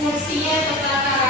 Kursinya tertata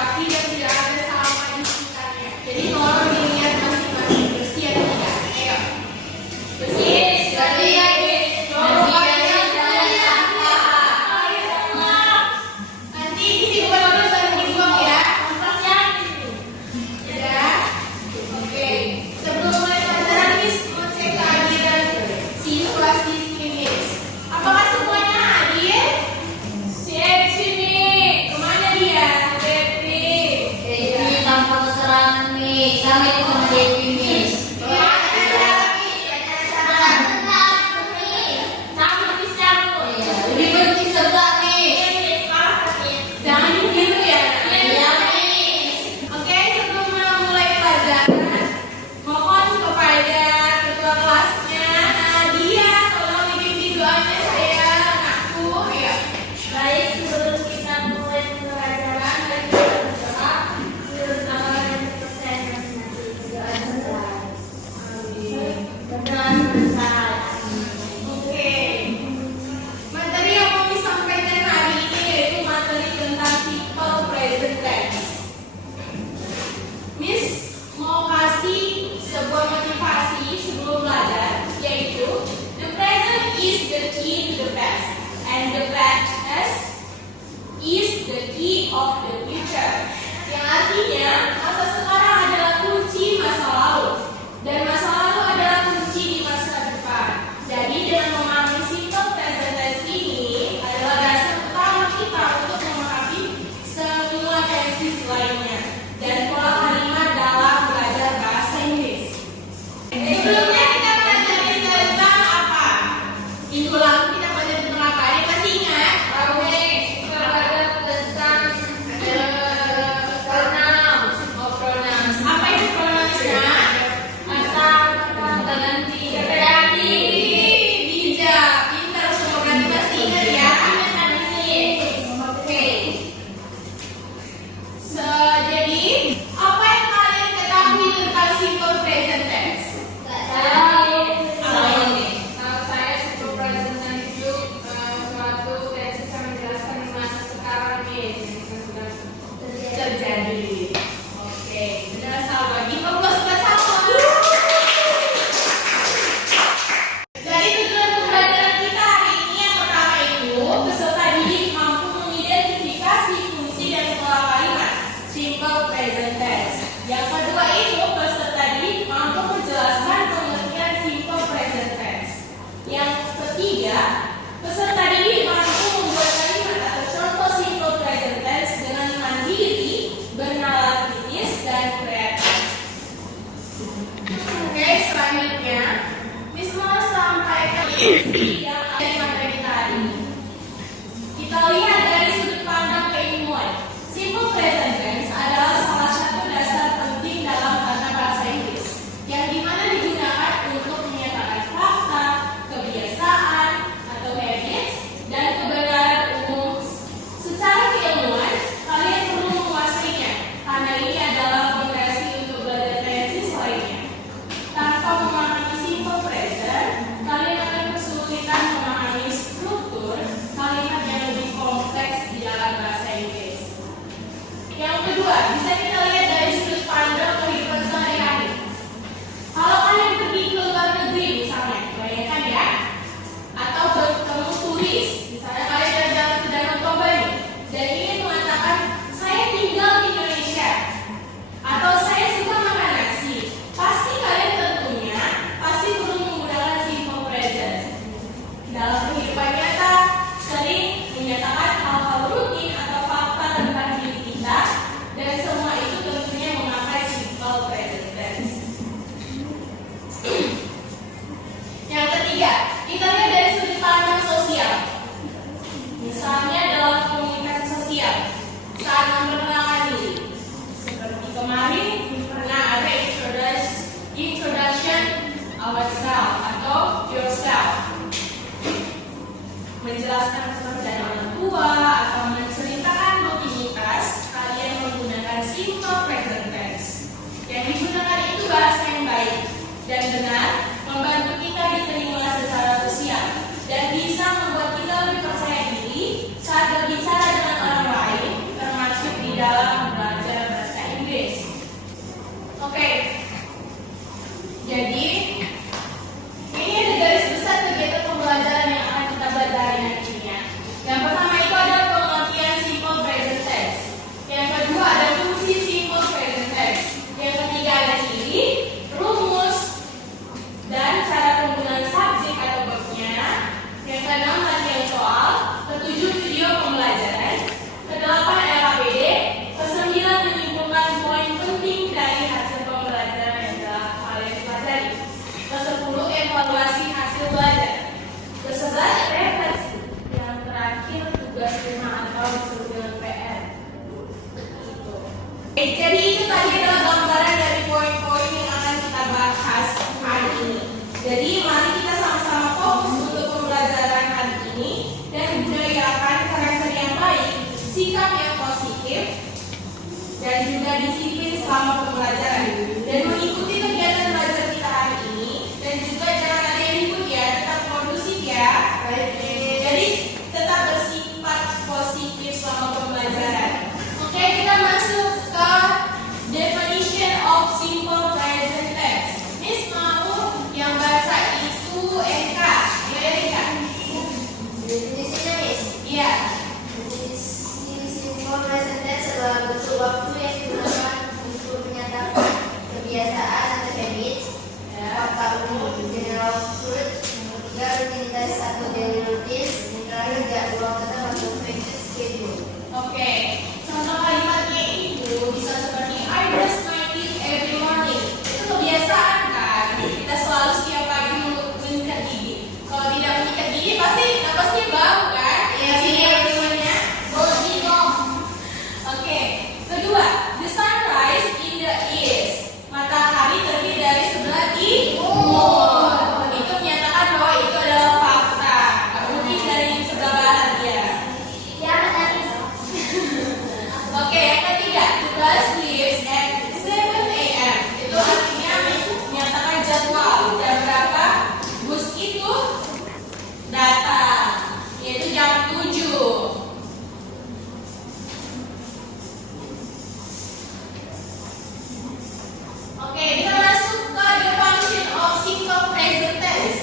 menjelaskan pekerjaan orang tua atau menceritakan rutinitas, kalian menggunakan simple present tense. Yang digunakan itu bahasa yang baik dan benar, membantu kita diterima secara sosial dan bisa membuat kita lebih percaya diri saat berbicara dengan orang lain, termasuk di dalam belajar bahasa Inggris. Oke, jadi ini ada garis besar kegiatan pembelajaran yang akan kita pelajari nantinya. Yang pertama itu ada pengertian simple present tense. Yang kedua ada fungsi simple present tense. Yang ketiga ada ciri, rumus, dan cara penggunaan subjek atau verbnya. Yang keenam latihan soal. Ketujuh video pembelajaran. Kedelapan LKPD. Kesembilan menyimpulkan poin penting dari hasil pembelajaran yang telah kalian pelajari. Kesepuluh evaluasi hasil belajar. Kesebelas refleksi. Yang terakhir tugas rumah atau disebut dengan PR. Jadi itu tadi adalah gambaran dari poin-poin yang akan kita bahas hari ini. Jadi mari kita sama-sama fokus untuk pembelajaran hari ini dan budayakan karakter yang baik, sikap yang positif, dan juga disiplin selama pembelajaran. Dan mengikuti kegiatan belajar kita hari ini. Dan juga jangan ada yang ribut ya, tetap kondusif ya. Jadi tetap bersifat positif selama pembelajaran. Oke, kita masuk ke definition of simple present tense. Miss mau yang bahasa isu NK. Ya, Rika. Definisinya, Miss. Iya. Definisi simple present tense adalah bentuk waktu yang digunakan untuk menyatakan kebiasaan atau habit, fakta umum, general truth, yang ketiga rutinitas atau daily routines, yang terakhir jadwal tetap atau fixed schedule. Oke. Contoh kalimatnya itu bisa seperti I brush my teeth every morning. Itu kebiasaan kan? Kita selalu setiap pagi menyikat gigi. Kalau tidak menyikat gigi pasti napasnya bau kan? Iya, Jadi iya. namanya body dong. Oke. Kedua, the sunrise in the east. Matahari terbit dari sebelah timur. Itu menyatakan bahwa itu adalah fakta. Nggak mungkin dari sebelah barat ya. Ya, benar, Miss. Oke, yang ketiga, the bus leaves at 7 a.m. Itu artinya menyatakan jadwal jam berapa bus itu datang, yaitu jam 7. Oke, kita masuk ke the function of simple present tense.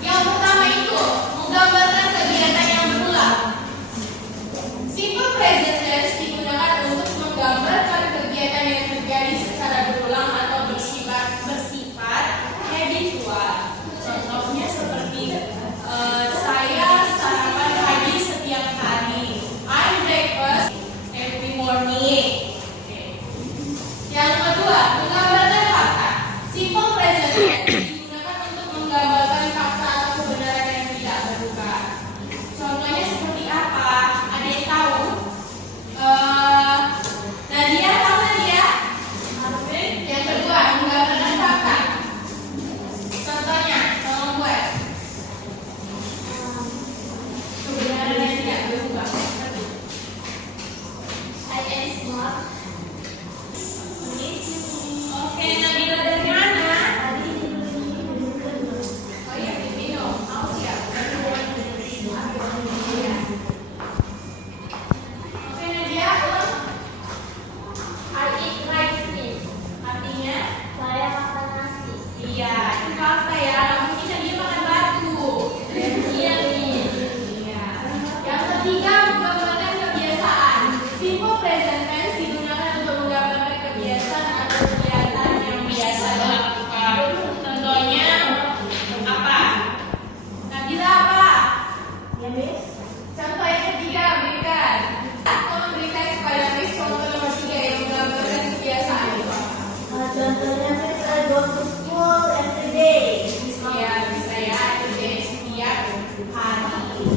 Yang pertama itu menggambarkan kegiatan yang berulang. Simple present tense digunakan untuk menggambarkan kegiatan yang terjadi secara berulang atau bersifat habitual. Contohnya seperti saya sarapan pagi setiap hari. I breakfast every morning. Yang kedua, menggambarkan fakta. Simple present tense digunakan untuk menggambarkan fakta atau kebenaran yang tidak terbuka. Contohnya seperti apa? Ada yang tahu? Nadia, tahu Nadia? Yang kedua, menggambarkan fakta. Contohnya, tolong buat. Kebenaran yang tidak berubah. I am smart. Oke, Nabila dari mana? Tadi Oh iya, minum. Mau siap? Oke, Nadia, ulang. I eat rice, Miss. Artinya? Saya makan nasi. Iya, itu fakta ya. Nggak mungkin Nadia makan batu. Iya, Miss. Iya. Yang ketiga, menggambarkan kebiasaan. Simple present tense digunakan untuk menggambarkan kebiasaan atau kegiatan yang biasa dilakukan. Contohnya apa? Nabila apa? Ya, Miss. Contoh yang ketiga, berikan. Tolong berikan kepada Miss contoh nomor 3 yang menggambarkan kebiasaan itu. Contohnya, Miss, I go to school every day. Iya, bisa ya. Itu jadi setiap hari.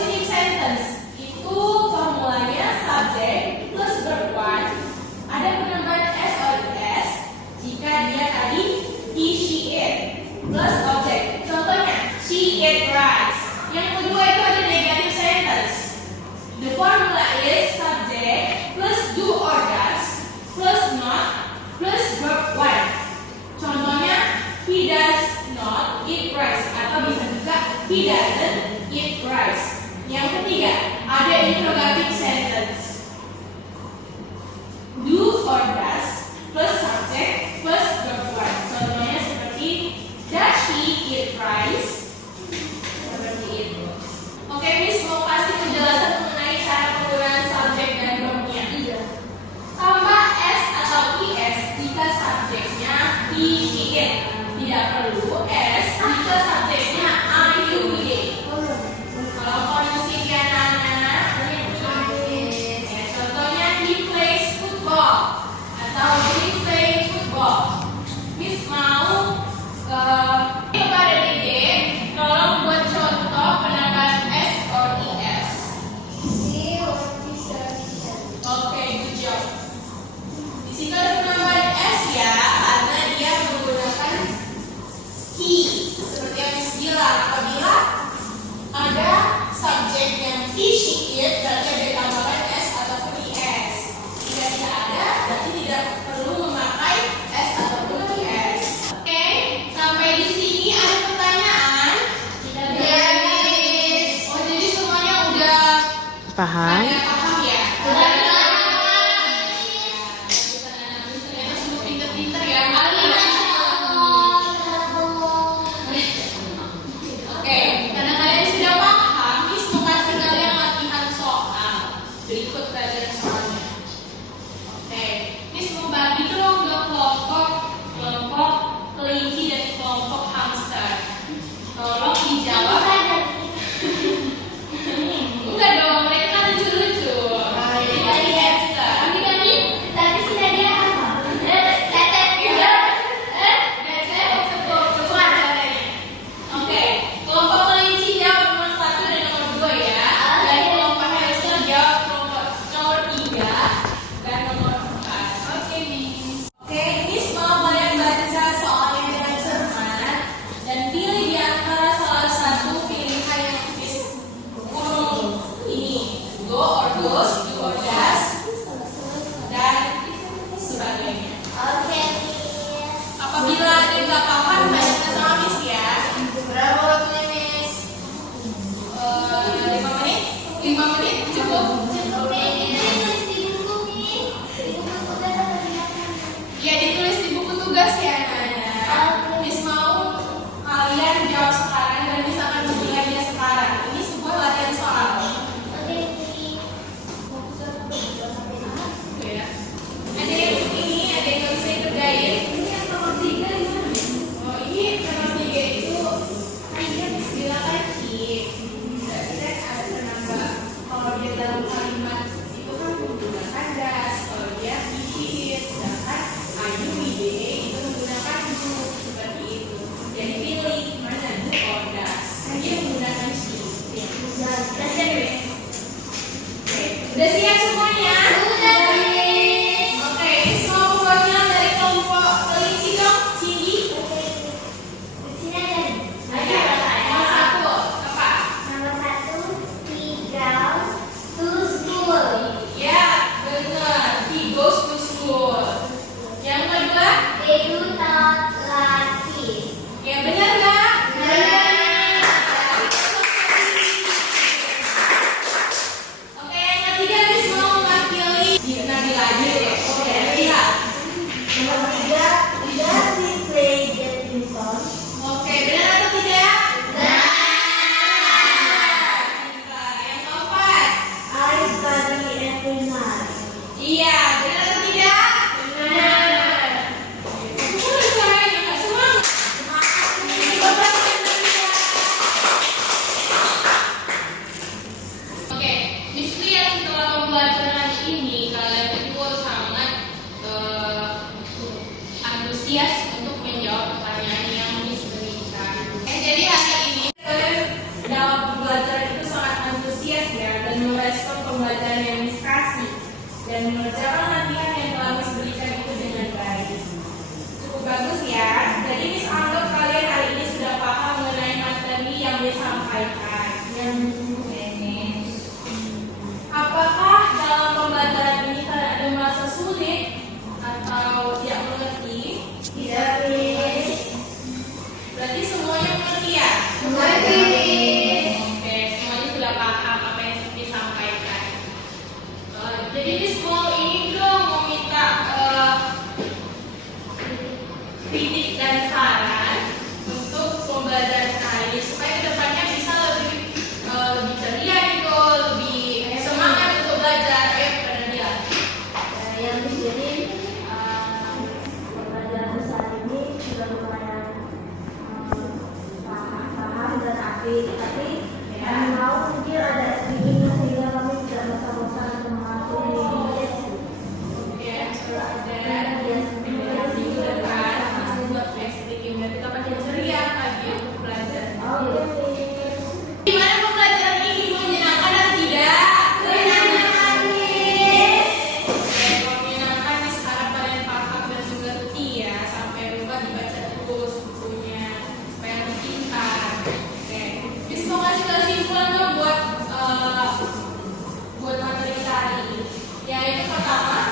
positive sentence itu formulanya subject plus verb one ada penambahan s or es jika dia tadi he, she, it plus object. Contohnya she, it, rice. Yang kedua itu ada negative sentence. The formula is subject plus do or does plus not plus verb one. Contohnya he does not eat rice atau bisa juga he doesn't eat rice. Yang ketiga ada interrogative sentence. Do or does plus subject plus verb one. Contohnya seperti does he eat rice? Seperti itu. Oke, Miss mau kasih penjelasan mengenai cara penggunaan subjek dan verbnya. Tambah s atau is jika subjeknya he, she, it. Tidak perlu s jika subjeknya I, you, they. Kalau kondisi anak-anak, ya, contohnya he plays football atau he plays football. Miss mau kepada Dede, tolong buat contoh penambahan s or es. Oke, good job. Di situ ada penambahan s ya, karena dia menggunakan he. Seperti yang Miss bilang, apabila ada subjek yang he, she, it, berarti ada tambahan s ataupun es. Jika tidak ada, berarti tidak perlu memakai s ataupun es. Oke, sampai di sini ada pertanyaan? Oh, jadi semuanya udah Paham? paham ya? Ternyata semua pinter-pinter ya. Oke, karena kalian sudah paham, Miss mau kasih kalian latihan soal. Berikut pelajaran soalnya. Oke, Miss mau bagi dong dua kelompok kelinci dan kelompok hamster. Tolong dijawab. Enggak dong, mereka kan lucu-lucu. sampaikan. Apakah dalam pembelajaran ini kalian ada merasa sulit atau tidak mengerti? Tidak, Miss. Berarti semuanya mengerti ya? Mengerti, Miss. Oke, semuanya sudah paham apa yang Siti sampaikan. Jadi Miss mau ini dong, mau minta kritik dan saran untuk pembelajaran kali ini supaya kedepannya bisa lebih ceria gitu, lebih semangat untuk belajar. Ayo pada dia. Yang di sini pembelajaran saat ini sudah lumayan paham dan aktif, tapi kami mau mungkin ada sedikit sehingga kami tidak bosan-bosan untuk mengatur ini. Oke, ada minggu depan masih buat PSTQ dan kita makin ceria lagi untuk belajar. Oh iya, Miss. Gimana pembelajaran ini menyenangkan dan tidak? Menyenangkan, Miss. Oke, kalau menyenangkan nih sekarang kalian paham dan mengerti ya, sampai lupa dibaca terus bukunya supaya lebih pintar. Oke, Miss mau kasih kesimpulan dong buat materi kita hari ini. Yaitu pertama,